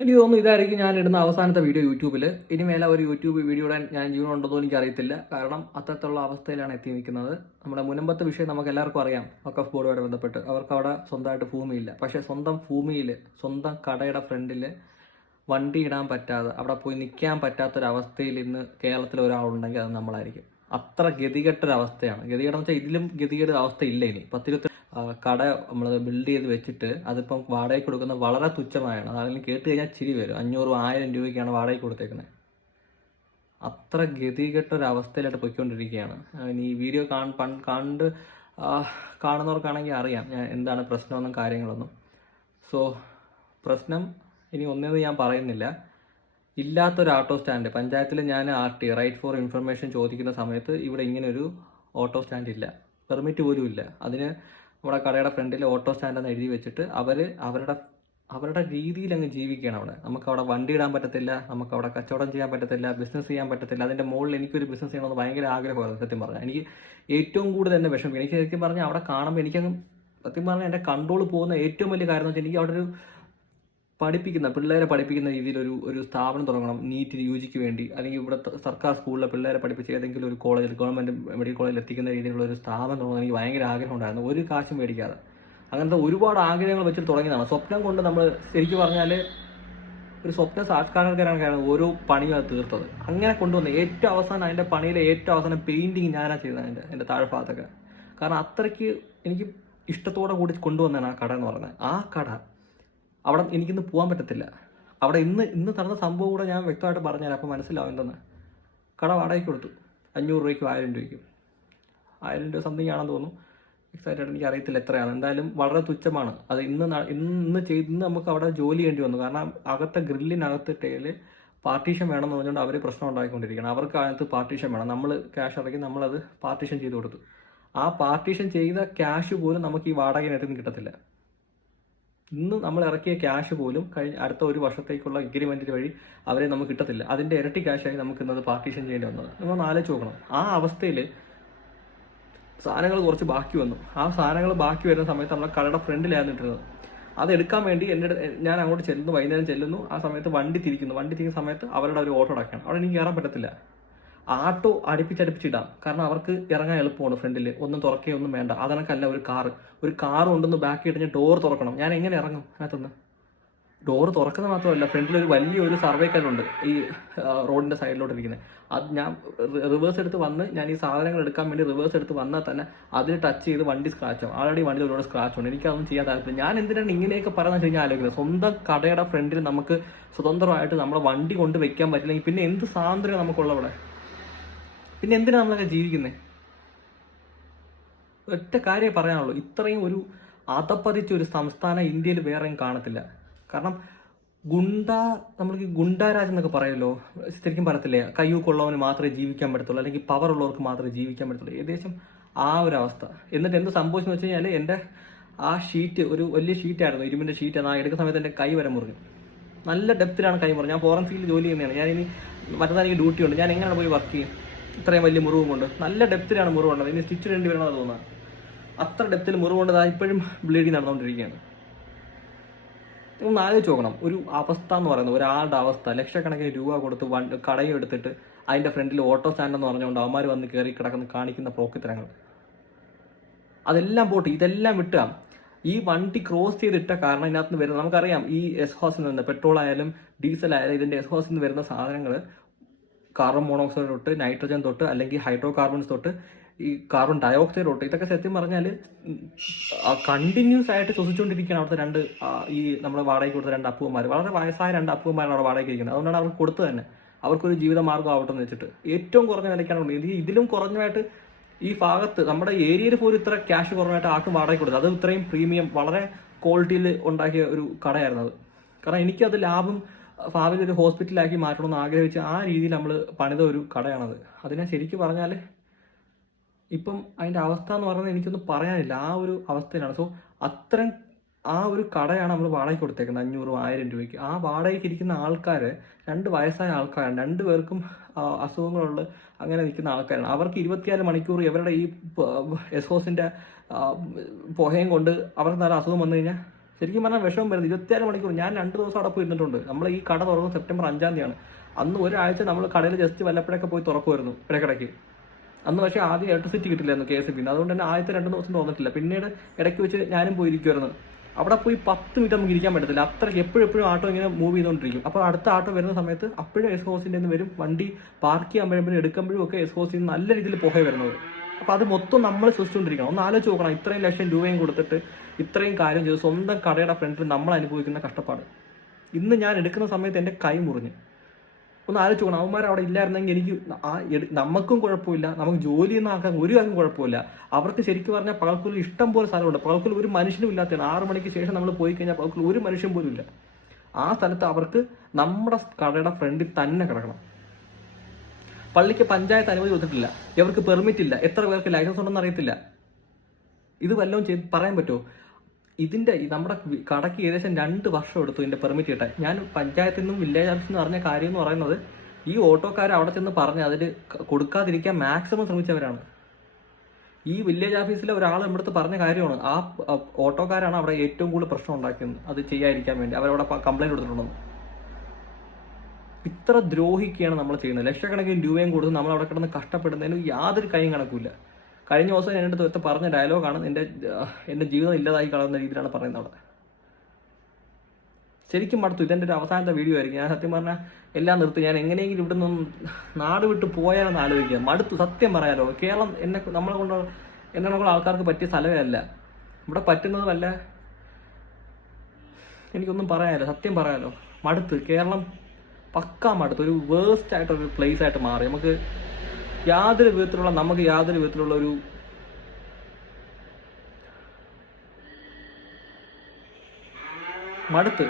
എനിക്ക് തോന്നുന്നു ഇതായിരിക്കും ഞാൻ ഇടുന്ന അവസാനത്തെ വീഡിയോ യൂട്യൂബിൽ. ഇനി മേലെ ഒരു യൂട്യൂബ് വീഡിയോ ഇടാൻ ഞാൻ ജീവനുണ്ടോ എനിക്ക് അറിയത്തില്ല. കാരണം അത്തരത്തിലുള്ള അവസ്ഥയിലാണ് എത്തി നിൽക്കുന്നത്. നമ്മുടെ മുനമ്പത്തെ വിഷയം നമുക്ക് എല്ലാവർക്കും അറിയാം. വഖഫ് ബോർഡുമായിട്ട് ബന്ധപ്പെട്ട് അവർക്ക് അവിടെ സ്വന്തമായിട്ട് ഭൂമിയില്ല. പക്ഷേ സ്വന്തം ഭൂമിയിൽ സ്വന്തം കടയുടെ ഫ്രണ്ടിൽ വണ്ടി ഇടാൻ പറ്റാതെ അവിടെ പോയി നിൽക്കാൻ പറ്റാത്തൊരവസ്ഥയിൽ ഇന്ന് കേരളത്തിൽ ഒരാളുണ്ടെങ്കിൽ അത് നമ്മളായിരിക്കും. അത്ര ഗതികെട്ടൊരവസ്ഥയാണ്. ഗതികെട്ടെന്ന് വെച്ചാൽ ഇതിലും ഗതികെട്ട അവസ്ഥ ഇല്ല. ഇനി 10-20 കട നമ്മൾ ബിൽഡ് ചെയ്ത് വെച്ചിട്ട് അതിപ്പം വാടകയ്ക്ക് കൊടുക്കുന്നത് വളരെ തുച്ഛമായാണ്. അതാണെങ്കിൽ കേട്ട് കഴിഞ്ഞാൽ ചിരി വരും. 500-1000 രൂപയ്ക്കാണ് വാടകയ്ക്ക് കൊടുത്തേക്കുന്നത്. അത്ര ഗതികെട്ടൊരവസ്ഥയിലായിട്ട് പൊയ്ക്കൊണ്ടിരിക്കുകയാണ്. ഇനി ഈ വീഡിയോ കണ്ട് കാണുന്നവർക്കാണെങ്കിൽ അറിയാം ഞാൻ എന്താണ് പ്രശ്നമൊന്നും കാര്യങ്ങളൊന്നും. സോ പ്രശ്നം ഇനി ഒന്നേന്ന് ഞാൻ പറയുന്നില്ല. ഇല്ലാത്തൊരു ഓട്ടോ സ്റ്റാൻഡ് പഞ്ചായത്തിൽ ഞാൻ RT റൈറ്റ് ഫോർ ഇൻഫർമേഷൻ ചോദിക്കുന്ന സമയത്ത് ഇവിടെ ഇങ്ങനൊരു ഓട്ടോ സ്റ്റാൻഡ് ഇല്ല, പെർമിറ്റ് പോലും ഇല്ല. അതിന് നമ്മുടെ കടയുടെ ഫ്രണ്ടിൽ ഓട്ടോ സ്റ്റാൻഡ് എന്ന് എഴുതി വെച്ചിട്ട് അവരുടെ രീതിയിൽ അങ്ങ് ജീവിക്കുകയാണ് അവിടെ. നമുക്കവിടെ വണ്ടി ഇടാൻ പറ്റത്തില്ല, നമുക്കവിടെ കച്ചവടം ചെയ്യാൻ പറ്റത്തില്ല, ബിസിനസ് ചെയ്യാൻ പറ്റത്തില്ല. അതിൻ്റെ മുകളിൽ എനിക്കൊരു ബിസിനസ് ചെയ്യണമെന്ന് ഭയങ്കര ആഗ്രഹമായിരുന്നു സത്യം പറഞ്ഞാൽ. എനിക്ക് ഏറ്റവും കൂടുതൽ എന്നെ വിഷമം, എനിക്ക് ശരിക്കും പറഞ്ഞാൽ അവിടെ കാണുമ്പോൾ എനിക്കങ്ങ് സത്യം പറഞ്ഞാൽ എൻ്റെ കൺട്രോൾ പോകുന്ന ഏറ്റവും വലിയ കാര്യം എന്ന് വെച്ചാൽ എനിക്ക് അവിടെ ഒരു പിള്ളേരെ പഠിപ്പിക്കുന്ന രീതിയിൽ ഒരു സ്ഥാപനം തുടങ്ങണം. നീറ്റ് UGക്ക് വേണ്ടി, അല്ലെങ്കിൽ ഇവിടെ സർക്കാർ സ്കൂളിലെ പിള്ളേരെ പഠിപ്പിച്ച് ഏതെങ്കിലും ഒരു കോളേജിൽ, ഗവൺമെൻറ് മെഡിക്കൽ കോളേജിൽ എത്തിക്കുന്ന രീതിയിലുള്ള ഒരു സ്ഥാപനം തുടങ്ങാൻ എനിക്ക് ഭയങ്കര ആഗ്രഹം ഉണ്ടായിരുന്നു. ഒരു കാശും മേടിക്കാതെ അങ്ങനത്തെ ഒരുപാട് ആഗ്രഹങ്ങൾ വെച്ചിട്ട് തുടങ്ങിയതാണ്. സ്വപ്നം കൊണ്ട് നമ്മൾ ശരിക്കും പറഞ്ഞാൽ ഒരു സ്വപ്ന സാക്ഷാത്കാരക്കാരാണ് ഓരോ പണിയും അത് തീർത്തത്. അങ്ങനെ കൊണ്ടുവന്ന് ഏറ്റവും അവസാനം അതിൻ്റെ പണിയിലെ ഏറ്റവും അവസാനം പെയിൻറ്റിങ് ഞാനാണ് ചെയ്തത് എൻ്റെ താഴ്ഭാഗത്തൊക്കെ. കാരണം അത്രയ്ക്ക് എനിക്ക് ഇഷ്ടത്തോടെ കൂടി കൊണ്ടുവന്നതാണ് ആ കട എന്ന് പറയുന്നത്. ആ കട അവിടെ എനിക്കിന്ന് പോകാൻ പറ്റത്തില്ല. അവിടെ ഇന്ന് നടന്ന സംഭവം കൂടെ ഞാൻ വ്യക്തമായിട്ട് പറഞ്ഞുതരാം, അപ്പോൾ മനസ്സിലാവും എന്തെന്ന്. കട വാടകയ്ക്ക് കൊടുത്തു 500 രൂപയ്ക്കും 1000 രൂപയ്ക്കും. 1000 രൂപ സംതിങ് ആണെന്ന് തോന്നുന്നു. എക്സാക്റ്റ് ആയിട്ട് എനിക്ക് അറിയത്തില്ല എത്രയാണ്. എന്തായാലും വളരെ തുച്ഛമാണ്. അത് ഇന്ന് നമുക്ക് അവിടെ ജോലി ചെയ്യേണ്ടി വന്നു. കാരണം അകത്തെ ഗ്രില്ലിനകത്തിട്ടേല് പാർട്ടീഷൻ വേണമെന്ന് പറഞ്ഞുകൊണ്ട് അവർ പ്രശ്നം ഉണ്ടാക്കിക്കൊണ്ടിരിക്കണം. അവർക്ക് അകത്ത് പാർട്ടീഷൻ വേണം. നമ്മൾ ക്യാഷ് ഇറക്കി നമ്മളത് പാർട്ടീഷൻ ചെയ്ത് കൊടുത്തു. ആ പാർട്ടീഷൻ ചെയ്ത ക്യാഷ് പോലും നമുക്ക് ഈ വാടകയിനകത്ത് നിന്ന് കിട്ടത്തില്ല. ഇന്ന് നമ്മൾ ഇറക്കിയ ക്യാഷ് പോലും അടുത്ത ഒരു വർഷത്തേക്കുള്ള എഗ്രിമെൻറ്റ് വഴി അവരെ നമുക്ക് കിട്ടത്തില്ല. അതിൻ്റെ ഇരട്ടി ക്യാഷായി നമുക്ക് ഇന്നത് പാർട്ടീഷൻ ചെയ്യേണ്ടി വന്നത്. നമ്മൾ ആലോചിച്ച് നോക്കണം. ആ അവസ്ഥയിൽ സാധനങ്ങൾ കുറച്ച് ബാക്കി വന്നു. ആ സാധനങ്ങൾ ബാക്കി വരുന്ന സമയത്ത് നമ്മളെ കടയുടെ ഫ്രണ്ടിലായിരുന്നു ഇട്ടിരുന്നത്. അത് എടുക്കാൻ വേണ്ടി ഞാൻ അങ്ങോട്ട് ചെല്ലുന്നു, വൈകുന്നേരം ചെല്ലുന്നു. ആ സമയത്ത് വണ്ടി തിരിക്കുന്ന സമയത്ത് അവരുടെ ഒരു ഓട്ടോ അടയ്ക്കണം. അവിടെ എനിക്ക് കയറാൻ പറ്റത്തില്ല. ആട്ടോ അടുപ്പിച്ചിടാം, കാരണം അവർക്ക് ഇറങ്ങാൻ എളുപ്പമാണ്. ഫ്രണ്ടിൽ ഒന്നും തുറക്കുകയൊന്നും വേണ്ട. അതനക്കല്ല ഒരു കാർ കൊണ്ടൊന്ന് ബാക്ക് ഇട്ടിട്ട് ഡോർ തുറക്കണം. ഞാൻ എങ്ങനെ ഇറങ്ങും അതിനകത്തുനിന്ന്? ഡോർ തുറക്കുന്നത് മാത്രമല്ല, ഫ്രണ്ടിൽ ഒരു വലിയൊരു സർവേ കല്ലുണ്ട് ഈ റോഡിൻ്റെ സൈഡിലോട്ടിരിക്കുന്നത്. അത് ഞാൻ റിവേഴ്സ് എടുത്ത് വന്ന് ഞാൻ ഈ സാധനങ്ങൾ എടുക്കാൻ വേണ്ടി റിവേഴ്സ് എടുത്ത് വന്നാൽ തന്നെ അതിന് ടച്ച് ചെയ്ത് വണ്ടി സ്ക്രാച്ച് ആവും. ആൾറെഡി വണ്ടിയിൽ ഒരുപാട് സ്ക്രാച്ച് ഉണ്ട്. എനിക്കതൊന്നും ചെയ്യാൻ താല്പര്യം. ഞാൻ എന്തിനാണ് ഇങ്ങനെയൊക്കെ പറയുന്നത് വെച്ച് കഴിഞ്ഞാൽ ആലോചിക്കുന്നത്. സ്വന്തം കടയുടെ ഫ്രണ്ടിൽ നമുക്ക് സ്വതന്ത്രമായിട്ട് നമ്മുടെ വണ്ടി കൊണ്ട് വെക്കാൻ പറ്റില്ലെങ്കിൽ പിന്നെ എന്ത് സ്വാതന്ത്ര്യം നമുക്കുള്ള അവിടെ? പിന്നെ എന്തിനാണ് നമ്മളൊക്കെ ജീവിക്കുന്നത്? ഒറ്റ കാര്യമേ പറയാനുള്ളൂ. ഇത്രയും ഒരു അതപ്പതിച്ച ഒരു സംസ്ഥാനം ഇന്ത്യയിൽ വേറെയും കാണത്തില്ല. കാരണം നമ്മൾക്ക് ഗുണ്ടാരാജ് എന്നൊക്കെ പറയുമല്ലോ, ശരിക്കും പറയത്തില്ലേ, കയ്യൂക്കുള്ളവന് മാത്രമേ ജീവിക്കാൻ പറ്റത്തുള്ളൂ, അല്ലെങ്കിൽ പവർ ഉള്ളവർക്ക് മാത്രമേ ജീവിക്കാൻ പറ്റത്തുള്ളൂ. ഏകദേശം ആ ഒരു അവസ്ഥ. എന്നിട്ട് എന്ത് സംഭവിച്ചെന്ന് വെച്ച് കഴിഞ്ഞാൽ എൻ്റെ ആ ഷീറ്റ് ഒരു വലിയ ഷീറ്റായിരുന്നു, ഇരുമ്പിൻ്റെ ഷീറ്റാണ്. ആ എടുക്കുന്ന സമയത്ത് എൻ്റെ കൈ വരെ മുറിഞ്ഞു. നല്ല ഡെപ്തിലാണ് കൈ മുറിഞ്ഞു. ഞാൻ ഫോറൻസിക്കിൽ ജോലി ചെയ്യുന്നതാണ്. ഞാനിനി മറ്റന്നാൾ എനിക്ക് ഡ്യൂട്ടി ഉണ്ട്. ഞാൻ എങ്ങനെയാണ് പോയി വർക്ക് ചെയ്യും? ഇത്രയും വലിയ മുറിവും കൊണ്ട് നല്ല ഡെപ്തിലാണ് മുറിവുണ്ടത്. ഇനി സ്റ്റിച്ച് ഇടേണ്ടി വരണമെന്ന് തോന്നുന്നത്. അത്ര ഡെപ്തിൽ മുറിവുണ്ടത് ഇപ്പോഴും ബ്ലീഡിങ് നടന്നുകൊണ്ടിരിക്കുകയാണ്. ഒന്ന് ആലോചിച്ച് നോക്കണം. ഒരു അവസ്ഥ എന്ന് പറയുന്നത്, ഒരാളുടെ അവസ്ഥ. ലക്ഷക്കണക്കിന് രൂപ കൊടുത്ത് കടയും എടുത്തിട്ട് അതിൻ്റെ ഫ്രണ്ടിൽ ഓട്ടോ സ്റ്റാൻഡ് എന്ന് പറഞ്ഞുകൊണ്ട് അവന്മാർ വന്ന് കയറി കാണിക്കുന്ന പോക്കിത്തരങ്ങൾ. അതെല്ലാം പോട്ട് ഇതെല്ലാം വിട്ടുക. ഈ വണ്ടി ക്രോസ് ചെയ്തിട്ട കാരണം ഇതിനകത്ത് നിന്ന് വരുന്നത് നമുക്കറിയാം. ഈ എക്സ്ഹോസ്റ്റിൽ നിന്ന് പെട്രോൾ ആയാലും ഡീസൽ ആയാലും ഇതിൻ്റെ എക്സ്ഹോസ്റ്റിൽ നിന്ന് വരുന്ന സാധനങ്ങൾ കാർബൺ മോണോക്സൈഡ് തൊട്ട് നൈട്രജൻ തൊട്ട് അല്ലെങ്കിൽ ഹൈഡ്രോ കാർബൺസ് തൊട്ട് ഈ കാർബൺ ഡയോക്സൈഡ് തൊട്ട് ഇതൊക്കെ സത്യം പറഞ്ഞാൽ കണ്ടിന്യൂസ് ആയിട്ട് ശ്വസിച്ചുകൊണ്ടിരിക്കുകയാണ് അവിടുത്തെ ഈ നമ്മുടെ വാടകയ്ക്ക് കൊടുത്ത 2 അപ്പൂവന്മാർ. വളരെ വയസ്സായ 2 അപ്പൂവന്മാരാണ് അവിടെ വാടകയ്ക്ക് ഇരിക്കുന്നത്. അതുകൊണ്ടാണ് അവർക്ക് കൊടുത്തു തന്നെ. അവർക്കൊരു ജീവിതമാർഗ്ഗം ആവട്ടെ എന്ന് വെച്ചിട്ട് ഏറ്റവും കുറഞ്ഞ വിലയ്ക്കാണ്. ഇതിലും കുറഞ്ഞതായിട്ട് ഈ ഭാഗത്ത് നമ്മുടെ ഏരിയയിൽ പോലും ഇത്ര ക്യാഷ് കുറവായിട്ട് ആർക്കും വാടകയ്ക്ക് കൊടുത്തത്. അത് ഇത്രയും പ്രീമിയം വളരെ ക്വാളിറ്റിയിൽ ഉണ്ടാക്കിയ ഒരു കടയായിരുന്നു അത്. കാരണം എനിക്കത് ലാഭം ഭാവിയിൽ ഒരു ഹോസ്പിറ്റലാക്കി മാറ്റണമെന്ന് ആഗ്രഹിച്ച് ആ രീതിയിൽ നമ്മൾ പണിത ഒരു കടയാണത്. അതിനെ ശരിക്കും പറഞ്ഞാൽ ഇപ്പം അതിൻ്റെ അവസ്ഥ എന്ന് പറയുന്നത് എനിക്കൊന്നും പറയാനില്ല. ആ ഒരു അവസ്ഥയിലാണ്. സോ അത്രയും ആ ഒരു കടയാണ് നമ്മൾ വാടകയ്ക്ക് കൊടുത്തേക്കുന്നത് 500-1000 രൂപയ്ക്ക്. ആ വാടകയ്ക്ക് ഇരിക്കുന്ന ആൾക്കാർ 2 വയസ്സായ ആൾക്കാരാണ്. 2 പേർക്കും അസുഖങ്ങളുള്ള അങ്ങനെ നിൽക്കുന്ന ആൾക്കാരാണ്. അവർക്ക് 24 മണിക്കൂർ ഇവരുടെ ഈ എസ്ഹോസിൻ്റെ പുകയും കൊണ്ട് അവർക്ക് നല്ല അസുഖം വന്നു കഴിഞ്ഞാൽ ശരിക്കും പറഞ്ഞാൽ വിഷമം വരുന്നത് 24 മണിക്കൂർ. ഞാൻ 2 ദിവസം അവിടെ പോയി ഇരുന്നിട്ടുണ്ട്. നമ്മൾ ഈ കട തുറന്നത് സെപ്റ്റംബർ 5-ാം തീയതിയാണ്. അന്ന് ഒരാഴ്ച നമ്മൾ കടയിൽ ജസ്റ്റ് വല്ലപ്പോഴൊക്കെ പോയി തുറക്കുമായിരുന്നു ഇടയ്ക്കിടയ്ക്ക്. അന്ന് പക്ഷേ ആദ്യം ഇലക്ട്രിസിറ്റി കിട്ടില്ലായിരുന്നു KSB. അതുകൊണ്ട് തന്നെ ആദ്യത്തെ 2 ദിവസം തോന്നിട്ടില്ല. പിന്നീട് ഇടയ്ക്ക് വെച്ച് ഞാനും പോയിരിക്കുമായിരുന്നു. അവിടെ പോയി 10 മിനിറ്റ് നമുക്ക് ഇരിക്കാൻ പറ്റത്തില്ല. അത്രയ്ക്ക് എപ്പോഴും ആട്ടോ ഇങ്ങനെ മൂവ് ചെയ്തുകൊണ്ടിരിക്കും. അപ്പോൾ അടുത്ത ആട്ടോ വരുന്ന സമയത്ത് അപ്പോഴും എസ് ഹൗസിൻ്റെ നിന്ന് വരും. വണ്ടി പാർക്ക് ചെയ്യാൻ വരുമ്പോഴും എടുക്കുമ്പോഴും ഒക്കെ എസ് ഹൗസിൽ നിന്ന് നല്ല രീതിയിൽ പുക വരുന്നത്. അപ്പോൾ അത് മൊത്തം നമ്മൾ സൃഷ്ടിച്ചുകൊണ്ടിരിക്കണം. ഒന്ന് ആലോചിച്ച് നോക്കണം. ഇത്രയും ലക്ഷം രൂപയും കൊടുത്തിട്ട് ഇത്രയും കാര്യം ചെയ്ത് സ്വന്തം കടയുടെ ഫ്രണ്ടിൽ നമ്മൾ അനുഭവിക്കുന്ന കഷ്ടപ്പാട്. ഇന്ന് ഞാൻ എടുക്കുന്ന സമയത്ത് എൻ്റെ കൈ മുറിഞ്ഞ്. ഒന്ന് ആലോചിച്ച് നോക്കണം. അവന്മാർ അവിടെ ഇല്ലായിരുന്നെങ്കിൽ എനിക്ക് നമുക്കും കുഴപ്പമില്ല, നമുക്ക് ജോലി ചെയ്യുന്ന ആൾക്കാർ ഒരു കാര്യം കുഴപ്പമില്ല. അവർക്ക് ശരിക്കും പറഞ്ഞാൽ പകൽക്കുള്ളിൽ ഇഷ്ടം പോലെ സ്ഥലമുണ്ട്. പകൽക്കുള്ളിൽ ഒരു മനുഷ്യനും ഇല്ലാത്തതാണ്. 6 മണിക്ക് ശേഷം നമ്മൾ പോയി കഴിഞ്ഞാൽ പകൽക്കുള്ളിൽ ഒരു മനുഷ്യൻ പോലും ഇല്ല. ആ സ്ഥലത്ത് അവർക്ക് നമ്മുടെ കടയുടെ ഫ്രണ്ടിൽ തന്നെ കിടക്കണം. പള്ളിക്ക് പഞ്ചായത്ത് അനുമതി കൊടുത്തിട്ടില്ല, ഇവർക്ക് പെർമിറ്റ് ഇല്ല, എത്ര പേർക്ക് ലൈസൻസ് ഉണ്ടെന്ന് അറിയത്തില്ല. ഇത് വല്ലതും പറയാൻ പറ്റുമോ? ഇതിൻ്റെ നമ്മുടെ കടയ്ക്ക് ഏകദേശം 2 വർഷം എടുത്തു ഇതിൻ്റെ പെർമിറ്റ് കിട്ടാൻ. ഞാൻ പഞ്ചായത്തിൽ നിന്നും വില്ലേജ് ഓഫീസിൽ നിന്ന് അറിഞ്ഞ കാര്യം എന്ന് പറയുന്നത് ഈ ഓട്ടോക്കാർ അവിടെ ചെന്ന് പറഞ്ഞ് അതിൽ കൊടുക്കാതിരിക്കാൻ മാക്സിമം ശ്രമിച്ചവരാണ്. ഈ വില്ലേജ് ഓഫീസിലെ ഒരാൾ നമ്മുടെ അടുത്ത് പറഞ്ഞ കാര്യമാണ്, ആ ഓട്ടോക്കാരാണ് അവിടെ ഏറ്റവും കൂടുതൽ പ്രശ്നം ഉണ്ടാക്കിയത് അത് ചെയ്യാതിരിക്കാൻ വേണ്ടി. അവരവിടെ കംപ്ലൈൻറ്റ് കൊടുത്തിട്ടുണ്ടെന്ന്. ഇത്ര ദ്രോഹിക്കുകയാണ് നമ്മൾ ചെയ്യുന്നത്. ലക്ഷക്കണക്കിന് രൂപയും കൊടുത്ത് നമ്മൾ അവിടെ കിടന്ന് കഷ്ടപ്പെടുന്നതിന് യാതൊരു കൈയും കണക്കില്ല. കഴിഞ്ഞ ദിവസം എൻ്റെ അടുത്ത് പറഞ്ഞ ഡയലോഗാണ്, എൻ്റെ ജീവിതം ഇല്ലാതായി കളയുന്ന രീതിയിലാണ് പറയുന്നത് അവിടെ. ശരിക്കും മടുത്തു. ഇതെൻ്റെ ഒരു അവസാനത്തെ വീഡിയോ ആയിരിക്കും. ഞാൻ സത്യം പറഞ്ഞാൽ എല്ലാം നിർത്തി. ഞാൻ എങ്ങനെയെങ്കിലും ഇവിടെ നിന്നും നാട് വിട്ട് പോയാലെന്ന് ആലോചിക്കുക. മടുത്തു, സത്യം പറയാലോ. കേരളം നമ്മളെ കൊണ്ട് ആൾക്കാർക്ക് പറ്റിയ സ്ഥലമേ അല്ല. ഇവിടെ പറ്റുന്നത് വല്ല എനിക്കൊന്നും പറയാമല്ലോ, സത്യം പറയാലോ. മടുത്ത്. കേരളം പക്കാ മടുത്ത്. ഒരു വേസ്റ്റ് ആയിട്ടൊരു പ്ലേസ് ആയിട്ട് മാറി. നമുക്ക് യാതൊരു വിധത്തിലുള്ള ഒരു മടുത്ത്.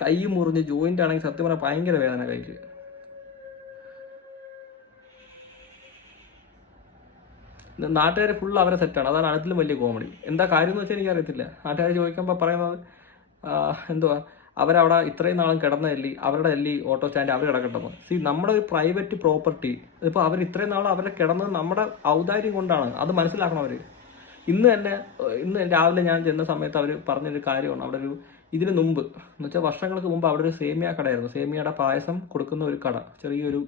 കൈ മുറിഞ്ഞ് ജോയിന്റ് ആണെങ്കിൽ സത്യം പറഞ്ഞാൽ ഭയങ്കര വേദന കയ്യിൽ. നാട്ടുകാരെ ഫുൾ അവരെ സെറ്റാണ്. അതാണ് അതിലും വലിയ കോമഡി. എന്താ കാര്യം എന്ന് വെച്ചാൽ എനിക്കറിയത്തില്ല. നാട്ടുകാർ ചോദിക്കുമ്പോൾ പറയുന്നത് എന്തുവാ, അവരവിടെ ഇത്രയും നാളും കിടന്നതല്ലേ, അവരുടെ അല്ലേ ഓട്ടോ സ്റ്റാൻഡ് അവർ കിടക്കട്ടെന്ന്. നമ്മുടെ ഒരു പ്രൈവറ്റ് പ്രോപ്പർട്ടി. ഇപ്പോൾ അവർ ഇത്രയും നാളും അവരെ കിടന്നത് നമ്മുടെ ഔദാര്യം കൊണ്ടാണ്. അത് മനസ്സിലാക്കണം അവർ. ഇന്ന് രാവിലെ ഞാൻ ചെന്ന സമയത്ത് അവർ പറഞ്ഞൊരു കാര്യമാണ്. അവിടെ ഇതിന് മുമ്പ് എന്ന് വെച്ചാൽ വർഷങ്ങൾക്ക് മുമ്പ് അവിടെ ഒരു സേമിയ കടയായിരുന്നു. സേമിയയുടെ പായസം കൊടുക്കുന്ന ഒരു കട, ചെറിയൊരു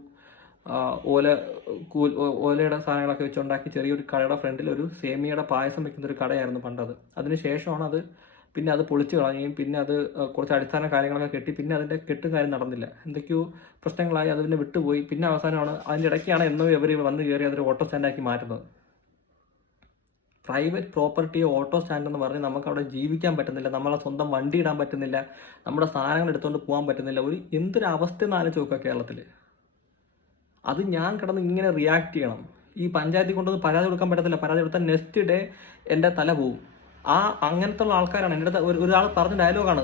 ഓലയുടെ സാധനങ്ങളൊക്കെ വെച്ചുണ്ടാക്കി ചെറിയൊരു കടയുടെ ഫ്രണ്ടിൽ ഒരു സേമിയയുടെ പായസം വെക്കുന്ന ഒരു കടയായിരുന്നു പണ്ടത്. അതിനുശേഷമാണ് പിന്നെ അത് പൊളിച്ചു കളയുകയും പിന്നെ അത് കുറച്ച് അടിസ്ഥാന കാര്യങ്ങളൊക്കെ കെട്ടി പിന്നെ അതിൻ്റെ കെട്ടും കാര്യം നടന്നില്ല. എന്തൊക്കെയോ പ്രശ്നങ്ങളായി അത് പിന്നെ വിട്ടുപോയി. പിന്നെ അവസാനമാണ് അതിൻ്റെ ഇടയ്ക്കാണ് എന്നോ ഇവർ വന്ന് കയറി അതൊരു ഓട്ടോ സ്റ്റാൻഡാക്കി മാറ്റുന്നത്. പ്രൈവറ്റ് പ്രോപ്പർട്ടി ഓട്ടോ സ്റ്റാൻഡ് എന്ന് പറഞ്ഞ് നമുക്ക് അവിടെ ജീവിക്കാൻ പറ്റുന്നില്ല, നമ്മളെ സ്വന്തം വണ്ടി ഇടാൻ പറ്റുന്നില്ല, നമ്മുടെ സാധനങ്ങൾ എടുത്തുകൊണ്ട് പോകാൻ പറ്റുന്നില്ല. എന്തൊരു അവസ്ഥ എന്ന് ആലോചിച്ച് നോക്കുക കേരളത്തിൽ. അത് ഞാൻ കിടന്ന് ഇങ്ങനെ റിയാക്ട് ചെയ്യണം. ഈ പഞ്ചായത്തിൽ കൊണ്ടൊന്നും പരാതി കൊടുക്കാൻ പറ്റത്തില്ല. പരാതി കൊടുത്താൽ നെക്സ്റ്റ് ഡേ എൻ്റെ തല പോവും. അങ്ങനത്തെ ഉള്ള ആൾക്കാരാണ്. എൻ്റെ അടുത്ത് ഒരാൾ പറഞ്ഞ ഡയലോഗാണ്,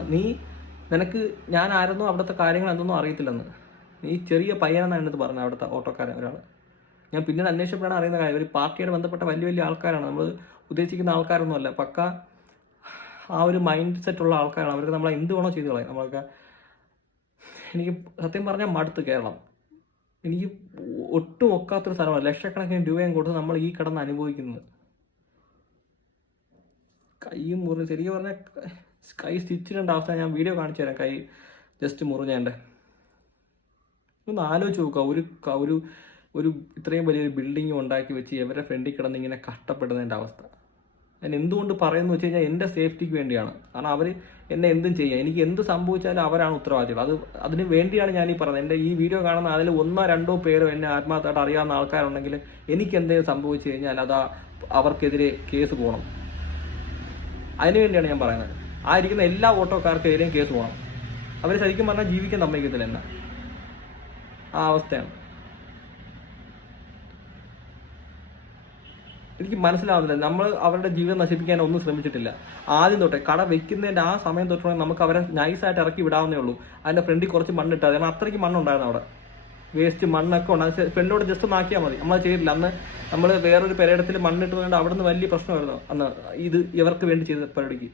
നിനക്ക് ഞാൻ ആയിരുന്നോ അവിടുത്തെ കാര്യങ്ങൾ എന്തൊന്നും അറിയത്തില്ലെന്ന്. നീ ചെറിയ പയ്യനെന്നാണ് എൻ്റെ അടുത്ത് പറഞ്ഞത് അവിടുത്തെ ഓട്ടോക്കാരൻ ഒരാൾ. ഞാൻ പിന്നീട് അന്വേഷിച്ചപ്പോഴാണ് അറിയുന്ന കാര്യം. ഒരു പാർട്ടിയായിട്ട് ബന്ധപ്പെട്ട വലിയ ആൾക്കാരാണ്. നമ്മൾ ഉദ്ദേശിക്കുന്ന ആൾക്കാരൊന്നുമല്ല. പക്ക ആ ഒരു മൈൻഡ് സെറ്റുള്ള ആൾക്കാരാണ്. അവർക്ക് നമ്മളെ എന്ത് വേണോ ചെയ്ത് കളയും. നമ്മളൊക്കെ എനിക്ക് സത്യം പറഞ്ഞാൽ മടുത്ത് കേരളം. എനിക്ക് ഒട്ടും ഒക്കാത്തൊരു സ്ഥലമാണ്. ലക്ഷക്കണക്കിന് രൂപയും കൊടുത്ത് നമ്മൾ ഈ കിടന്ന് അനുഭവിക്കുന്നത്. കൈയും മുറിഞ്ഞ് ശരിക്കും പറഞ്ഞാൽ കൈ സ്റ്റിച്ചിടേണ്ട അവസ്ഥ. ഞാൻ വീഡിയോ കാണിച്ചു തരാം. കൈ ജസ്റ്റ് മുറിഞ്ഞേൻ്റെ ഒന്ന് ആലോചിച്ച് നോക്കുക. ഒരു ഇത്രയും വലിയൊരു ബിൽഡിങ് ഉണ്ടാക്കി വെച്ച് ഇവരുടെ ഫ്രണ്ടിൽ കിടന്ന് ഇങ്ങനെ കഷ്ടപ്പെടുന്നതിൻ്റെ അവസ്ഥ. ഞാൻ എന്തുകൊണ്ട് പറയുന്നു വെച്ച് കഴിഞ്ഞാൽ എൻ്റെ സേഫ്റ്റിക്ക് വേണ്ടിയാണ്. കാരണം അവർ എന്നെ എന്തും ചെയ്യുക, എനിക്ക് എന്ത് സംഭവിച്ചാലും അവരാണ് ഉത്തരവാദികൾ. അതിന് വേണ്ടിയാണ് ഞാൻ ഈ പറഞ്ഞത്. എൻ്റെ ഈ വീഡിയോ കാണുന്ന അതിൽ 1-2 പേരോ എന്നെ ആത്മാർത്ഥമായിട്ട് അറിയാവുന്ന ആൾക്കാരുണ്ടെങ്കിൽ എനിക്ക് എന്തെങ്കിലും സംഭവിച്ചു കഴിഞ്ഞാൽ അവർക്കെതിരെ കേസ് പോകണം. അതിനുവേണ്ടിയാണ് ഞാൻ പറയുന്നത്. ഇരിക്കുന്ന എല്ലാ ഓട്ടോക്കാർക്കെതിരെയും കേസ് പോകണം. അവർ ശരിക്കും പറഞ്ഞാൽ ജീവിക്കാൻ സമ്മതിക്കത്തില്ല. എന്നാ ആ അവസ്ഥയാണ്. എനിക്ക് മനസ്സിലാവുന്നില്ല. നമ്മൾ അവരുടെ ജീവിതം നശിപ്പിക്കാൻ ഒന്നും ശ്രമിച്ചിട്ടില്ല. ആദ്യം തൊട്ടേ കട വെക്കുന്നതിൻ്റെ ആ സമയം തൊട്ടുണ്ടെങ്കിൽ നമുക്ക് അവരെ നൈസായിട്ട് ഇറക്കി വിടാവുന്നേ ഉള്ളൂ. അതിൻ്റെ ഫ്രണ്ടിൽ കുറച്ച് മണ്ണിട്ട്, കാരണം അത്രയ്ക്ക് മണ്ണുണ്ടായിരുന്നു അവിടെ. വേസ്റ്റ് മണ്ണൊക്കെ ഉണ്ട്. ഫ്രണ്ടോട് ജസ്റ്റ് ഒന്ന് ആക്കിയാൽ മതി. നമ്മൾ ചെയ്തില്ല. അന്ന് നമ്മൾ വേറൊരു പെരയിടത്തിൽ മണ്ണിട്ട് കൊണ്ട് അവിടെ നിന്ന് വലിയ പ്രശ്നമായിരുന്നു അന്ന്. ഇവർക്ക് വേണ്ടി ചെയ്ത പരിപാടിക്ക്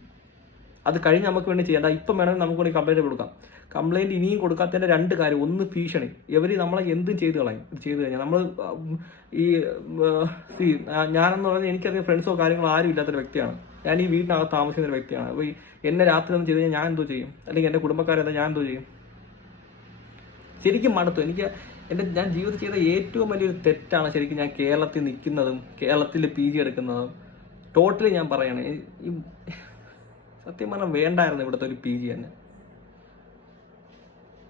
അത് കഴിഞ്ഞ് നമുക്ക് വേണ്ടി ചെയ്യേണ്ട. ഇപ്പം വേണമെങ്കിൽ നമുക്ക് വേണ്ടി കംപ്ലൈൻറ്റ് കൊടുക്കാം. കംപ്ലൈൻറ്റ് ഇനിയും കൊടുക്കാത്തതിൻ്റെ 2 കാര്യം. ഒന്ന്, ഭീഷണി. ഇവർ നമ്മളെ എന്തും ചെയ്ത് കളയും. ഇത് ചെയ്ത് കഴിഞ്ഞാൽ നമ്മൾ ഈ ഞാനെന്ന് പറഞ്ഞാൽ എനിക്കധികം ഫ്രണ്ട്സോ കാര്യങ്ങളോ ആരും ഇല്ലാത്തൊരു വ്യക്തിയാണ്. ഞാൻ ഈ വീട്ടിനകത്ത് താമസിക്കുന്ന ഒരു വ്യക്തിയാണ്. അപ്പോൾ എന്നെ രാത്രി ഒന്നും ചെയ്ത് കഴിഞ്ഞാൽ ഞാൻ എന്തോ ചെയ്യും, അല്ലെങ്കിൽ എൻ്റെ കുടുംബക്കാരെന്താ ഞാൻ എന്തോ ചെയ്യും. ശരിക്കും മടുത്തു എനിക്ക്. ഞാൻ ജീവിതത്തിൽ ചെയ്ത ഏറ്റവും വലിയൊരു തെറ്റാണ് ശരിക്കും ഞാൻ കേരളത്തിൽ നിൽക്കുന്നതും കേരളത്തിൽ PG എടുക്കുന്നതും. ടോട്ടലി ഞാൻ പറയണേ, ഈ സത്യം പറഞ്ഞാൽ വേണ്ടായിരുന്നു ഇവിടുത്തെ ഒരു PG തന്നെ.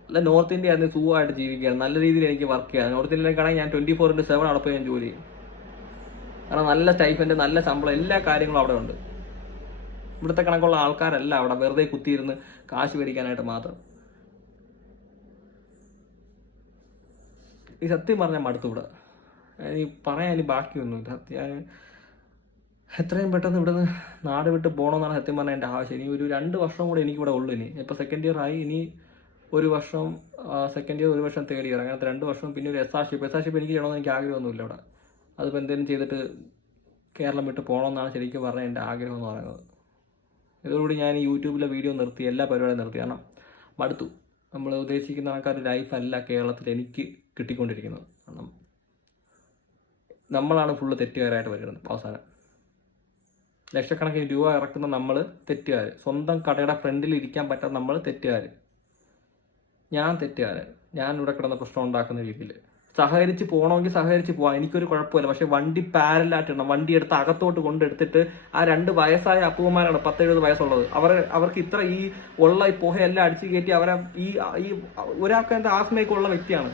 അല്ല, നോർത്ത് ഇന്ത്യ ആയിരുന്നു സുഖമായിട്ട് ജീവിക്കുകയാണ്, നല്ല രീതിയിൽ എനിക്ക് വർക്ക് ചെയ്യാം. നോർത്ത് ഇന്ത്യയിലേക്കാണെങ്കിൽ ഞാൻ 24/7 അവിടെ പോയി ഞാൻ ജോലി ചെയ്യും. കാരണം നല്ല സ്റ്റൈഫൻഡ്, നല്ല ശമ്പളം, എല്ലാ കാര്യങ്ങളും അവിടെ ഉണ്ട്. ഇവിടുത്തെ കണക്കുള്ള ആൾക്കാരല്ല അവിടെ വെറുതെ കുത്തിയിരുന്ന് കാശ് മേടിക്കാനായിട്ട് മാത്രം. ഈ സത്യം പറഞ്ഞാൽ മടുത്തുകൂടെ, ഈ പറയാൻ ഇനി ബാക്കിയൊന്നുമില്ല. സത്യം എത്രയും പെട്ടെന്ന് ഇവിടുന്ന് നാട് വിട്ട് പോകണമെന്നാണ് സത്യം പറഞ്ഞാൽ എൻ്റെ ആവശ്യം. ഇനി ഒരു 2 വർഷം കൂടെ എനിക്കിവിടെ ഉള്ളൂ. ഇപ്പോൾ സെക്കൻഡ് ഇയർ ആയി, ഇനി 1 വർഷം സെക്കൻഡ് ഇയർ, 1 വർഷം തേർഡ് ഇയർ, അങ്ങനത്തെ 2 വർഷം, പിന്നെ ഒരു SRship എനിക്ക് ചെയ്യണമെന്ന് എനിക്ക് ആഗ്രഹമൊന്നുമില്ല ഇവിടെ. അതിപ്പോൾ എന്തെങ്കിലും ചെയ്തിട്ട് കേരളം വിട്ട് പോകണമെന്നാണ് ശരിക്കും പറഞ്ഞാൽ എൻ്റെ ആഗ്രഹം എന്ന് പറയുന്നത്. ഇതോടുകൂടി ഞാൻ യൂട്യൂബിലെ വീഡിയോ നിർത്തി, എല്ലാ പരിപാടിയും നിർത്തി. കാരണം മടുത്തു. നമ്മൾ ഉദ്ദേശിക്കുന്ന ആൾക്കാർ ലൈഫല്ല കേരളത്തിൽ എനിക്ക് കിട്ടിക്കൊണ്ടിരിക്കുന്നത്. കാരണം നമ്മളാണ് ഫുള്ള് തെറ്റുകാരായിട്ട് വരുന്നത്. അവസാനം ലക്ഷക്കണക്കിന് രൂപ ഇറക്കുന്ന നമ്മൾ തെറ്റുകാർ, സ്വന്തം കടയുടെ ഫ്രണ്ടിൽ ഇരിക്കാൻ പറ്റാത്ത നമ്മൾ തെറ്റുകാർ. ഞാൻ തെറ്റുകാരൻ. ഞാൻ ഇവിടെ കിടന്ന പ്രശ്നം ഉണ്ടാക്കുന്ന രീതിയിൽ സഹകരിച്ച് പോകണമെങ്കിൽ സഹകരിച്ച് പോവാം, എനിക്കൊരു കുഴപ്പമില്ല. പക്ഷെ വണ്ടി പാരലായിട്ടിടണം. വണ്ടി എടുത്ത് അകത്തോട്ട് കൊണ്ടെടുത്തിട്ട് ആ 2 വയസ്സായ അപ്പൂമാരാണ് 10-70 വയസ്സുള്ളത്. അവർക്ക് ഇത്ര ഈ ഉള്ള ഈ പുഹയെല്ലാം അടിച്ചു കയറ്റി അവരെ ഈ ഒരാൾക്ക് എന്താ ആസ്മയൊക്കെ ഉള്ള വ്യക്തിയാണ്,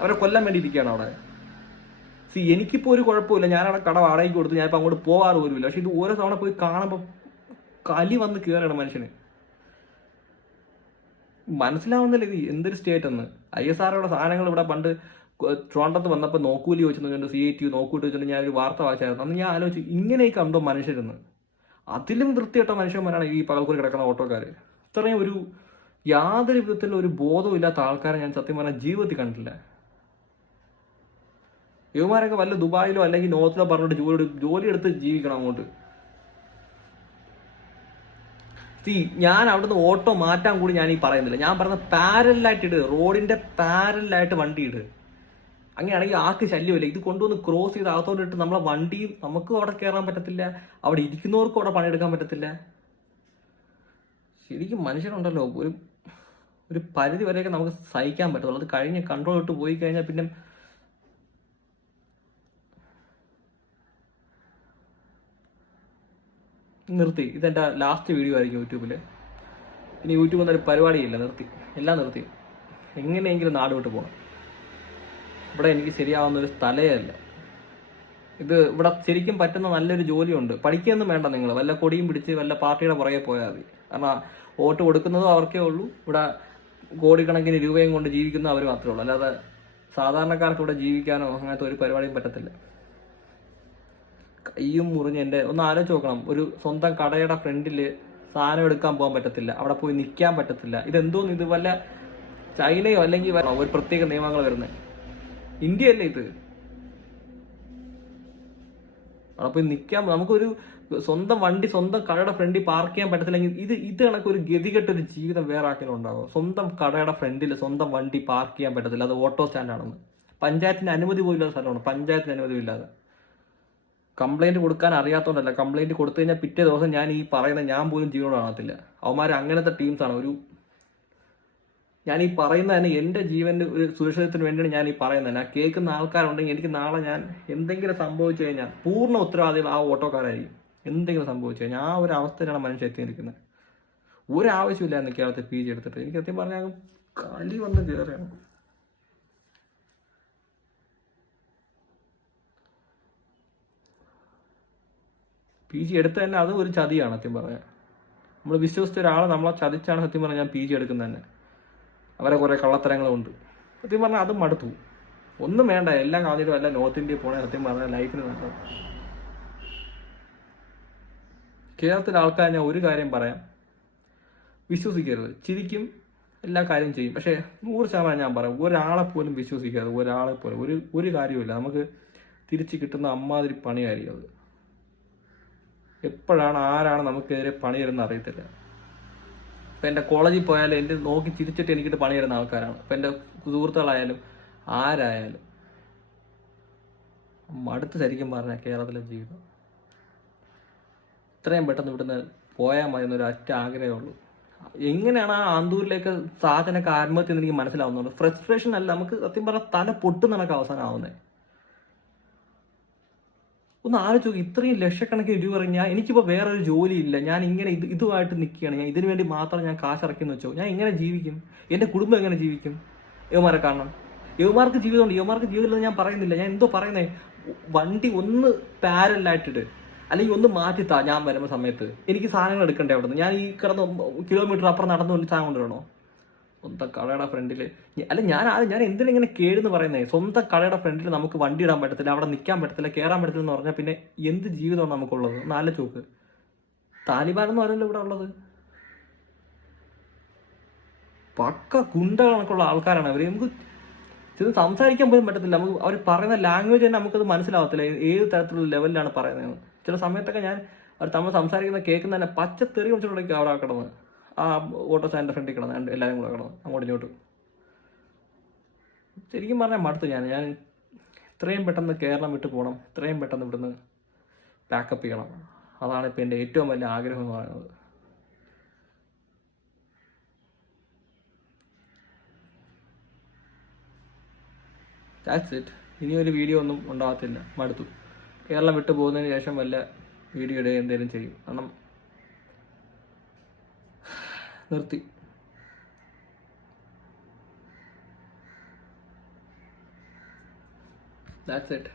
അവരെ കൊല്ലാൻ വേണ്ടി ഇരിക്കുകയാണ് അവിടെ. എനിക്കിപ്പോൾ ഒരു കുഴപ്പമില്ല, ഞാനവിടെ കട വാടകയ്ക്ക് കൊടുത്തു, ഞാനിപ്പോൾ അങ്ങോട്ട് പോകാറ് പോലുമില്ല. പക്ഷെ ഇത് ഓരോ തവണ പോയി കാണുമ്പോൾ കലി വന്ന് കയറുകയാണ് മനുഷ്യന്. മനസ്സിലാവുന്നില്ല ഇത് എന്തൊരു സ്റ്റേറ്റ് എന്ന്. ISROയുടെ സാധനങ്ങൾ ഇവിടെ പണ്ട് ട്രോണ്ടത്ത് വന്നപ്പോൾ നോക്കൂലി വെച്ചിട്ടുണ്ട്, CIT നോക്കൂട്ടി വെച്ചിട്ട് ഞാനൊരു വാർത്ത വായിച്ചായിരുന്നു. അന്ന് ഞാൻ ആലോചിച്ചു, ഇങ്ങനെയൊക്കെ ഉണ്ടോ മനുഷ്യരെന്ന്. അതിലും വൃത്തികെട്ട മനുഷ്യന്മാരാണ് ഈ പകൽക്കൂടി കിടക്കുന്ന ഓട്ടോക്കാർ. ഇത്രയും ഒരു യാതൊരു വിധത്തിലുള്ള ഒരു ബോധവും ഇല്ലാത്ത ആൾക്കാരെ ഞാൻ സത്യം പറഞ്ഞാൽ ജീവിതത്തിൽ കണ്ടില്ല. യുവമാരൊക്കെ വല്ല ദുബായിലോ അല്ലെങ്കിൽ നോർത്തിലോ പറഞ്ഞിട്ട് ജോലി എടുത്ത് ജീവിക്കണം അങ്ങോട്ട്. ഞാൻ അവിടുന്ന് ഓട്ടോ മാറ്റാൻ കൂടി ഞാൻ ഈ പറയുന്നില്ല. ഞാൻ പറഞ്ഞ പാരലായിട്ട് ഇട്, റോഡിന്റെ പാരലായിട്ട് വണ്ടി ഇട്. അങ്ങനെയാണെങ്കിൽ ആർക്ക് ശല്യമില്ല. ഇത് കൊണ്ടുവന്ന് ക്രോസ് ചെയ്ത് അകത്തോട്ട് നമ്മളെ വണ്ടിയും നമുക്കും അവിടെ കയറാൻ പറ്റത്തില്ല, അവിടെ ഇരിക്കുന്നവർക്കും അവിടെ പണിയെടുക്കാൻ പറ്റത്തില്ല. ശരിക്കും മനുഷ്യനുണ്ടല്ലോ ഒരു പരിധി വരെയൊക്കെ നമുക്ക് സഹിക്കാൻ പറ്റത്തുള്ളൂ. അത് കഴിഞ്ഞ് കൺട്രോൾ ഇട്ട് പോയി കഴിഞ്ഞാൽ പിന്നെ നിർത്തി. ഇതെൻ്റെ ലാസ്റ്റ് വീഡിയോ ആയിരിക്കും യൂട്യൂബിൽ. ഇനി യൂട്യൂബ് എന്നൊരു പരിപാടിയില്ല, നിർത്തി, എല്ലാം നിർത്തി. എങ്ങനെയെങ്കിലും നാട് വിട്ട് പോകണം. ഇവിടെ എനിക്ക് ശരിയാവുന്നൊരു സ്ഥലമേ അല്ല ഇത്. ഇവിടെ ശരിക്കും പറ്റുന്ന നല്ലൊരു ജോലിയുണ്ട്. പഠിക്കുകയൊന്നും വേണ്ട നിങ്ങൾ, വല്ല കൊടിയും പിടിച്ച് വല്ല പാർട്ടിയുടെ പുറകെ പോയാൽ മതി. കാരണം വോട്ട് കൊടുക്കുന്നതും അവർക്കേ ഉള്ളൂ. ഇവിടെ കോടിക്കണക്കിന് രൂപയും കൊണ്ട് ജീവിക്കുന്ന അവർ മാത്രമേ ഉള്ളൂ. അല്ലാതെ സാധാരണക്കാർക്ക് ഇവിടെ ജീവിക്കാനോ അങ്ങനത്തെ ഒരു പരിപാടിയും പറ്റത്തില്ല. കയ്യും മുറിഞ്ഞ് ഒന്ന് ആലോചിച്ച് നോക്കണം. ഒരു സ്വന്തം കടയുടെ ഫ്രണ്ടിൽ സാധനം എടുക്കാൻ പോകാൻ പറ്റത്തില്ല, അവിടെ പോയി നിൽക്കാൻ പറ്റത്തില്ല. ഇതെന്തോന്ന്, ഇത് വല്ല ചൈനയോ അല്ലെങ്കിൽ ഒരു പ്രത്യേക നിയമങ്ങൾ വരുന്നത്? ഇന്ത്യയല്ലേ ഇത്? അവിടെ പോയി നിൽക്കാൻ, നമുക്കൊരു സ്വന്തം വണ്ടി സ്വന്തം കടയുടെ ഫ്രണ്ടിൽ പാർക്ക് ചെയ്യാൻ പറ്റത്തില്ലെങ്കിൽ ഇത് കണക്കൊരു ഗതികെട്ടൊരു ജീവിതം വേറെ ആർക്കെങ്കിലും ഉണ്ടാവും? സ്വന്തം കടയുടെ ഫ്രണ്ടിൽ സ്വന്തം വണ്ടി പാർക്ക് ചെയ്യാൻ പറ്റത്തില്ല, അത് ഓട്ടോ സ്റ്റാൻഡാണെന്ന്. പഞ്ചായത്തിന്റെ അനുമതി പോലും ഇല്ലാത്ത സ്ഥലമാണ്, പഞ്ചായത്തിന് അനുമതി ഇല്ലാതെ. കംപ്ലൈന്റ് കൊടുക്കാൻ അറിയാത്തതുകൊണ്ടല്ല, കംപ്ലൈന്റ് കൊടുത്തു കഴിഞ്ഞാൽ പിറ്റേ ദിവസം ഞാൻ ഈ പറയുന്ന ഞാൻ പോലും ജീവനോട് കാണത്തില്ല. അവന്മാർ അങ്ങനത്തെ ടീംസാണ്. ഞാൻ ഈ പറയുന്നത് തന്നെ എൻ്റെ ജീവന്റെ ഒരു സുരക്ഷിതത്തിന് വേണ്ടിയാണ് ഞാൻ ഈ പറയുന്നത്. ആ കേൾക്കുന്ന ആൾക്കാരുണ്ടെങ്കിൽ എനിക്ക് നാളെ ഞാൻ എന്തെങ്കിലും സംഭവിച്ചു കഴിഞ്ഞാൽ പൂർണ്ണ ഉത്തരവാദികൾ ആ ഓട്ടോക്കാരായിരിക്കും. എന്തെങ്കിലും സംഭവിച്ചു കഴിഞ്ഞാൽ ആ ഒരു അവസ്ഥയിലാണ് മനുഷ്യൻ എത്തിയിരിക്കുന്നത്. ഒരാവശ്യമില്ലായിരുന്നു കേരളത്തിൽ PG എടുത്തിട്ട്. എനിക്ക് സത്യം പറഞ്ഞാൽ കളി വന്ന് കയറുകയാണ്. PG എടുത്ത് തന്നെ അതും ഒരു ചതിയാണ് സത്യം പറയാൻ. നമ്മൾ വിശ്വസിച്ച ഒരാളെ നമ്മളെ ചതിച്ചാണ് സത്യം പറഞ്ഞാൽ ഞാൻ PG എടുക്കുന്നത് തന്നെ. അവരെ കുറേ കള്ളത്തരങ്ങളുണ്ട്. സത്യം പറഞ്ഞാൽ അതും മടുത്തു. ഒന്നും വേണ്ട, എല്ലാം കളഞ്ഞിട്ട് വല്ല നോർത്ത് ഇന്ത്യയിൽ പോകണേ സത്യം പറഞ്ഞാൽ ലൈഫിന് നല്ലത്. കേരളത്തിലെ ആൾക്കാർ ഞാൻ ഒരു കാര്യം പറയാം, വിശ്വസിക്കരുത്. ചിരിക്കും, എല്ലാ കാര്യം ചെയ്യും. പക്ഷേ 100% ഞാൻ പറയാം, ഒരാളെ പോലും വിശ്വസിക്കരുത്. ഒരാളെ പോലും ഒരു കാര്യമില്ല. നമുക്ക് തിരിച്ച് കിട്ടുന്ന അമ്മാതിരി പണിയായിരിക്കും അത്. എപ്പോഴാണ് ആരാണ് നമുക്കെതിരെ പണി തരുന്നത് അറിയത്തില്ല. ഇപ്പം എൻ്റെ കോളേജിൽ പോയാലും എൻ്റെ നോക്കി ചിരിച്ചിട്ട് എനിക്കിട്ട് പണി തരുന്ന ആൾക്കാരാണ്. ഇപ്പം എൻ്റെ സുഹൃത്തുക്കളായാലും ആരായാലും. മടുത്ത് ശരിക്കും പറഞ്ഞാൽ കേരളത്തിലെ ജീവിതം. ഇത്രയും പെട്ടെന്ന് ഇവിടുന്ന് പോയാൽ മതി എന്നൊരു ഒറ്റ ആഗ്രഹമേ ഉള്ളൂ. എങ്ങനെയാണ് ആ ആന്തൂരിലേക്ക് സാധനമൊക്കെ ആത്മഹത്യ എന്ന് എനിക്ക് മനസ്സിലാവുന്നുള്ളൂ. ഫ്രസ്ട്രേഷൻ അല്ല, നമുക്ക് സത്യം പറഞ്ഞാൽ തല പൊട്ടുന്ന കണക്ക് അവസാനം ആവുന്നത്. ഒന്ന് ആലോചിച്ച് നോക്കി, ഇത്രയും ലക്ഷക്കണക്കിന് രൂപ പറഞ്ഞാൽ എനിക്കിപ്പോൾ വേറൊരു ജോലി ഇല്ല, ഞാൻ ഇങ്ങനെ ഇതുമായിട്ട് നിൽക്കുകയാണ്, ഞാൻ ഇതിനു വേണ്ടി മാത്രം ഞാൻ കാശിറക്കിയെന്ന് വെച്ചോ, ഞാൻ എങ്ങനെ ജീവിക്കും? എൻ്റെ കുടുംബം എങ്ങനെ ജീവിക്കും? യുവമാരെ കാണണം. യുവമാർക്ക് ജീവിതമുണ്ട്, യുവമാർക്ക് ജീവിതമില്ലെന്ന് ഞാൻ പറയുന്നില്ല. ഞാൻ എന്തോ പറയുന്നേ, വണ്ടി ഒന്ന് പാരലായിട്ടിട്ട് അല്ലെങ്കിൽ ഒന്ന് മാറ്റിത്താ. ഞാൻ വരുന്ന സമയത്ത് എനിക്ക് സാധനങ്ങൾ എടുക്കണ്ടേ അവിടെ നിന്ന്? ഞാൻ ഈ കിടന്ന് കിലോമീറ്റർ അപ്പുറം നടന്നുകൊണ്ട് സാധനം കൊണ്ടുവരണോ? സ്വന്തം കടയുടെ ഫ്രണ്ടിൽ അല്ല, ഞാൻ എന്തിനെങ്ങനെ കേടെന്ന് പറയുന്നത്? സ്വന്തം കടയുടെ ഫ്രണ്ടിൽ നമുക്ക് വണ്ടി ഇടാൻ പറ്റത്തില്ല, അവിടെ നിൽക്കാൻ പറ്റത്തില്ല, കയറാൻ പറ്റത്തില്ല എന്ന് പറഞ്ഞാൽ പിന്നെ എന്ത് ജീവിതമാണ് നമുക്കുള്ളത്? നാല് ചോക്ക് താലിബാനൊന്നും അല്ലല്ലോ ഇവിടെ ഉള്ളത്. പക്ക ഗുണ്ട കണക്കുള്ള ആൾക്കാരാണ് അവർ. നമുക്ക് ഇത് സംസാരിക്കാൻ പോലും പറ്റത്തില്ല. നമുക്ക് അവർ പറയുന്ന ലാംഗ്വേജ് തന്നെ നമുക്കത് മനസ്സിലാവത്തില്ല, ഏത് തരത്തിലുള്ള ലെവലിലാണ് പറയുന്നത്. ചില സമയത്തൊക്കെ ഞാൻ അവർ തമ്മിൽ സംസാരിക്കുന്ന കേൾക്കുന്ന തന്നെ പച്ചത്തെറി വിളിച്ചിട്ടുണ്ടെങ്കിൽ അവിടെ കിടന്ന് ആ ഓട്ടോ സ്റ്റാൻഡിൻ്റെ ഫ്രണ്ടിൽ കിടന്ന് എല്ലാവരും കൂടെ കിടന്ന് അങ്ങോട്ടും ഇങ്ങോട്ടും. ശരിക്കും പറഞ്ഞാൽ മടുത്തു ഞാൻ ഇത്രയും പെട്ടെന്ന് കേരളം വിട്ടു പോകണം, ഇത്രയും പെട്ടെന്ന് ഇവിടുന്ന് പാക്കപ്പ് ചെയ്യണം. അതാണ് ഇപ്പം എൻ്റെ ഏറ്റവും വലിയ ആഗ്രഹം എന്ന് പറയുന്നത്. That's it. ഇനിയൊരു വീഡിയോ ഒന്നും ഉണ്ടാകത്തില്ല, മടുത്തു. കേരളം വിട്ടു പോകുന്നതിന് ശേഷം വല്ല വീഡിയോ ഇടുക എന്തെങ്കിലും ചെയ്യും. കാരണം നിർത്തി. That's it.